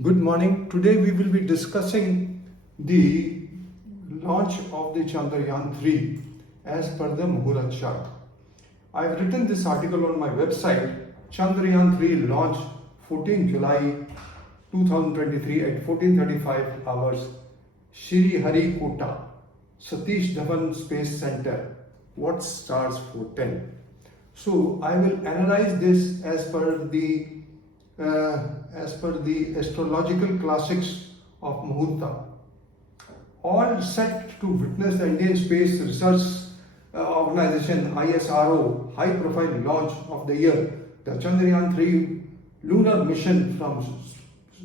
Good morning. Today we will be discussing the launch of the Chandrayaan-3 as per the Muhurat chart. I have written this article on my website. Chandrayaan-3 launch 14 July 2023 at 14:35 hours. Sriharikota Satish Dhawan Space Center. What stars foretell? So I will analyze this as per the astrological classics of Muhurta. All set to witness the Indian Space Research Organization ISRO high profile launch of the year, the Chandrayaan-3 lunar mission from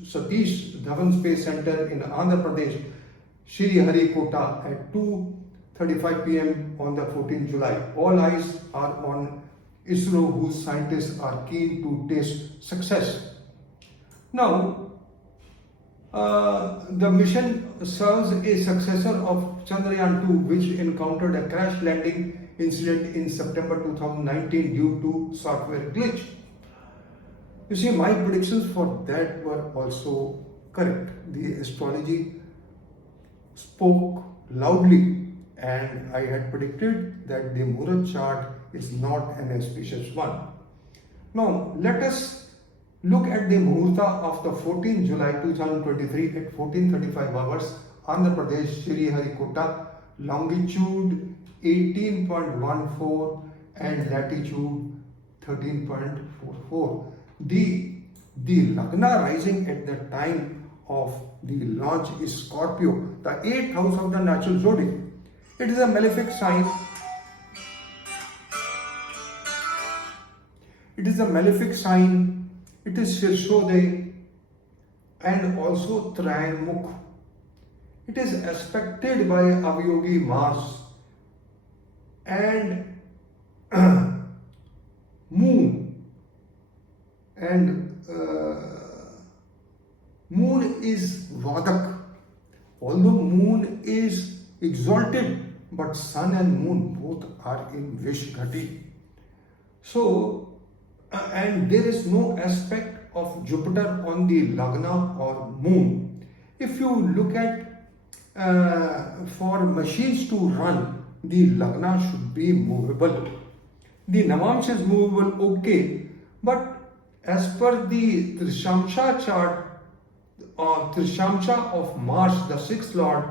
Satish Dhawan Space Center in Andhra Pradesh, Sriharikota at 2:35 p.m. on the 14th July. All eyes are on ISRO, whose scientists are keen to taste success. Now, the mission serves a successor of Chandrayaan-2, which encountered a crash landing incident in September 2019 due to software glitch. You see, my predictions for that were also correct. The astrology spoke loudly, and I had predicted that the Muhurat chart is not an auspicious one. Now, let us look at the Muhurta of the 14th July 2023 at 14:35 hours, Andhra Pradesh, Sriharikota, longitude 18.14 and latitude 13.44. The Lagna rising at the time of the launch is Scorpio, the 8th house of the natural zodiac. It is a malefic sign. It is Shirshode and also Trayamukh. It is aspected by Avyogi Mars and Moon. And Moon is Vadak. Although Moon is exalted, but Sun and Moon both are in Vishghati. So, and there is no aspect of Jupiter on the Lagna or Moon. If you look at for machines to run, the Lagna should be movable. The Navamsha is movable, okay, but as per the Trishamsha chart, Trishamsha of Mars, the 6th Lord,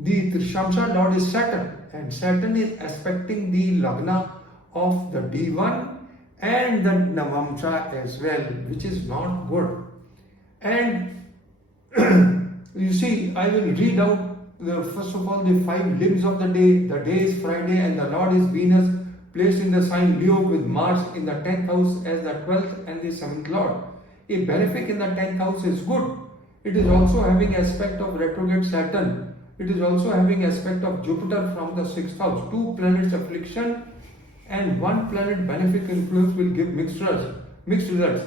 the Trishamsha Lord is Saturn, and Saturn is aspecting the Lagna of the D1 and the Navamsha as well, which is not good. And you see, I will read out first of all the 5 limbs of the day. The day is Friday and the Lord is Venus, placed in the sign Leo with Mars in the 10th house as the 12th and the 7th Lord. A benefic in the 10th house is good. It is also having aspect of retrograde Saturn. It is also having aspect of Jupiter from the 6th house. 2 planets affliction and 1 planet benefic influence will give mixed results.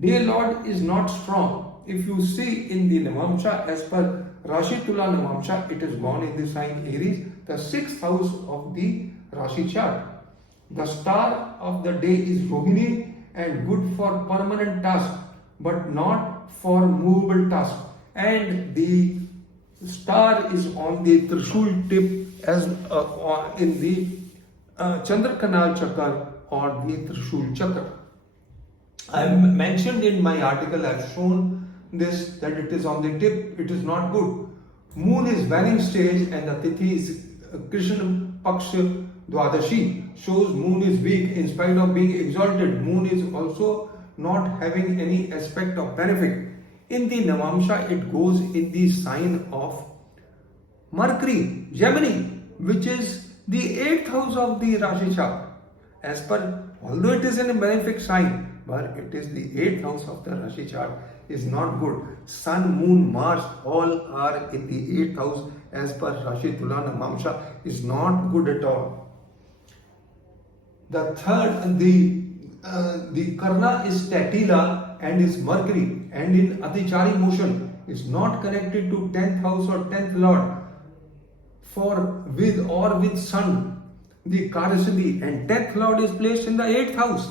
Day Lord is not strong. If you see in the Navamsha, as per Rashi Tula Navamsha, it is born in the sign Aries, the 6th house of the Rashi chart. The star of the day is Rohini and good for permanent task, but not for movable task. And the star is on the Trishul tip as in the Chandra Kanal Chakra or the Trishul Chakra. I have mentioned in my article, I have shown this, that it is on the tip, it is not good. Moon is waning stage and the Tithi is Krishna Paksha Dwadashi, shows Moon is weak in spite of being exalted. Moon is also not having any aspect of benefic. In the Navamsha, it goes in the sign of Mercury, Gemini, which is the 8th house of the Rashi chart. As per, although it is in a benefic sign, but it is the 8th house of the Rashi chart, is not good. Sun, Moon, Mars, all are in the 8th house as per Rashi Tula Navamsha, is not good at all. The third, the Karna is Tatila and is Mercury, and in Atichari motion is not connected to 10th house or 10th Lord. For with Sun, the Karasiddhi, and 10th Lord is placed in the 8th house.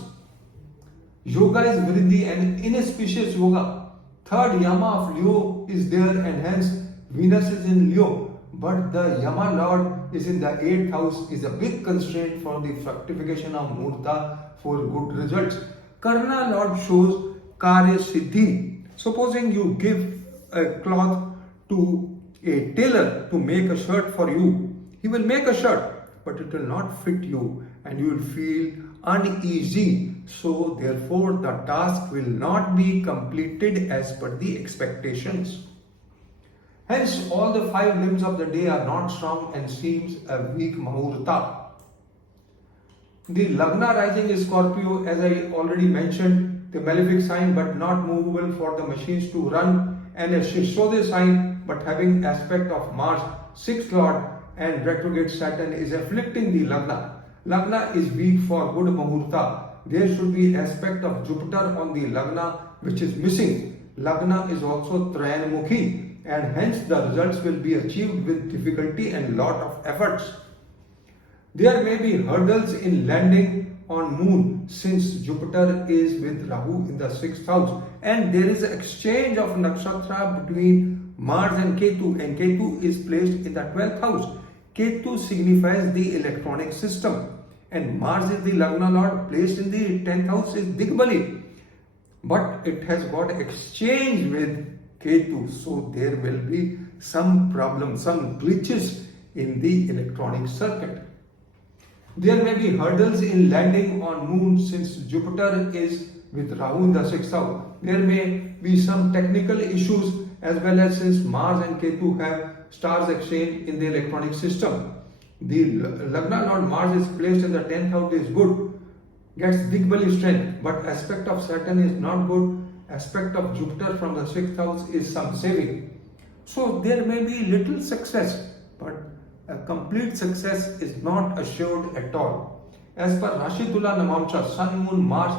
Yoga is Vriddhi and inauspicious yoga. Third Yama of Leo is there, and hence Venus is in Leo. But the Yama Lord is in the 8th house, is a big constraint for the fructification of Murta for good results. Karna Lord shows Karya Siddhi. Supposing you give a cloth to a tailor to make a shirt for you, he will make a shirt, but it will not fit you and you will feel uneasy. So therefore the task will not be completed as per the expectations. Hence all the 5 limbs of the day are not strong and seems a weak Muhurta. The Lagna rising is Scorpio, as I already mentioned, the malefic sign but not movable for the machines to run, and a Shishode sign but having aspect of Mars, 6th Lord, and retrograde Saturn is afflicting the Lagna. Lagna is weak for good Muhurta. There should be aspect of Jupiter on the Lagna which is missing. Lagna is also Trayanmukhi, and hence the results will be achieved with difficulty and lot of efforts. There may be hurdles in landing on moon since Jupiter is with Rahu in the 6th house, and there is an exchange of nakshatra between Mars and Ketu, and Ketu is placed in the 12th house. Ketu signifies the electronic system, and Mars is the Lagna Lord, placed in the 10th house is Digbali, but it has got exchange with Ketu, so there will be some problems, some glitches in the electronic circuit. There may be hurdles in landing on moon since Jupiter is with Rahu in the 6th house. There may be some technical issues as well as since Mars and Ketu have stars exchange in the electronic system. The Lagna Lord Mars is placed in the 10th house is good, gets Digbali strength, but aspect of Saturn is not good. Aspect of Jupiter from the 6th house is some saving. So there may be little success, but a complete success is not assured at all. As per Rashi Tula Navamsha, Sun, Moon, Mars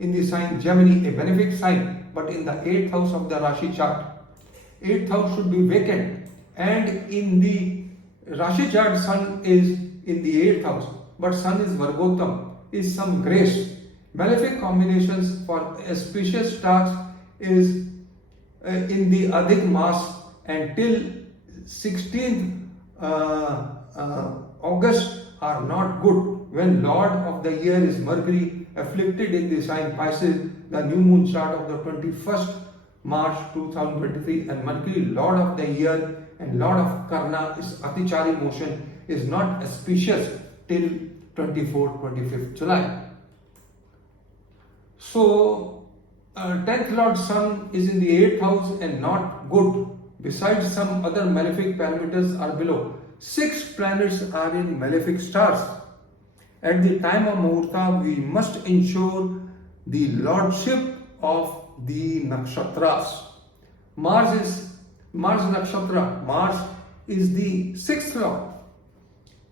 in the sign Gemini, a benefic sign, but in the 8th house of the Rashi chart. 8th house should be vacant, and in the Rashi chart Sun is in the 8th house, but Sun is Vargotam, is some grace. Malefic combinations for auspicious stars is in the Adhik Mas, and till 16th August are not good, when Lord of the year is Mercury, afflicted in the sign Pisces, the new moon chart of the 21st March 2023, and Mercury, Lord of the year and Lord of Karna, is Atichari motion, is not auspicious till 25th July. So 10th Lord Sun is in the 8th house and not good. Besides, some other malefic parameters are below. 6 planets are in malefic stars. At the time of Muhurta, we must ensure the lordship of the nakshatras. Mars nakshatra. Mars is the 6th lord.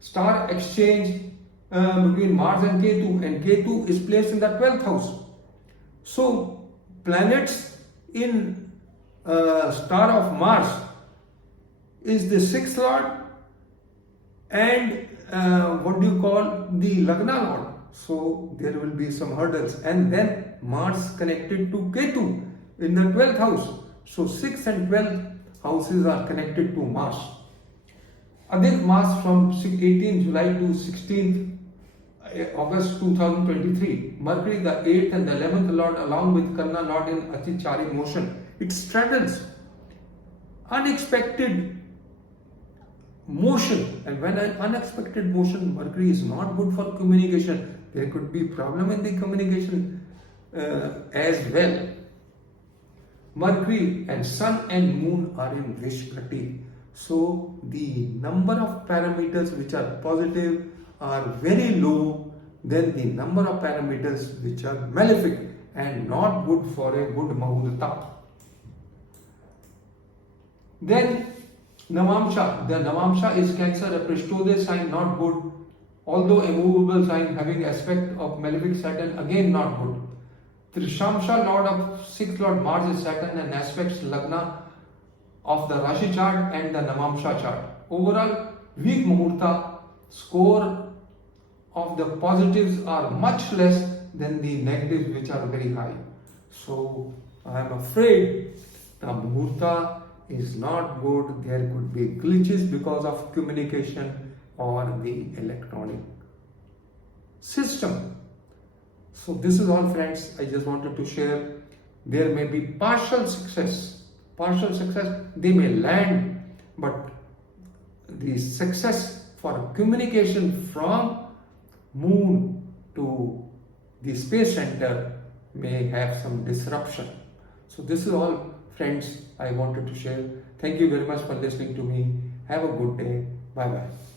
Star exchange between Mars and Ketu is placed in the 12th house. So planets in star of Mars is the 6th lord and the Lagna lord. So there will be some hurdles, and then Mars connected to Ketu in the 12th house. So 6th and 12th houses are connected to Mars. Adhik Mas from 18th July to 16th August 2023. Mercury, the 8th and the 11th lord, along with Karna lord in Atichari motion. It straddles unexpected motion, and when an unexpected motion, Mercury is not good for communication. There could be problem in the communication as well. Mercury and Sun and Moon are in Vrishkati. So the number of parameters which are positive are very low than the number of parameters which are malefic and not good for a good Muhurta. Then Navamsha. The Navamsha is Cancer, a Prishtode sign, not good. Although a movable sign having aspect of malefic Saturn, again not good. Trishamsha, Lord of 6th Lord Mars is Saturn and aspects Lagna of the Rashi chart and the Navamsha chart. Overall, weak Muhurta. Score of the positives are much less than the negatives, which are very high. So I am afraid the muhurta is not good. There could be glitches because of communication or the electronic system. So this is all, friends. I just wanted to share. There may be partial success. They may land, but the success for communication from moon to the space center may have some disruption. So this is all, friends, I wanted to share. Thank you very much for listening to me. Have a good day. Bye bye.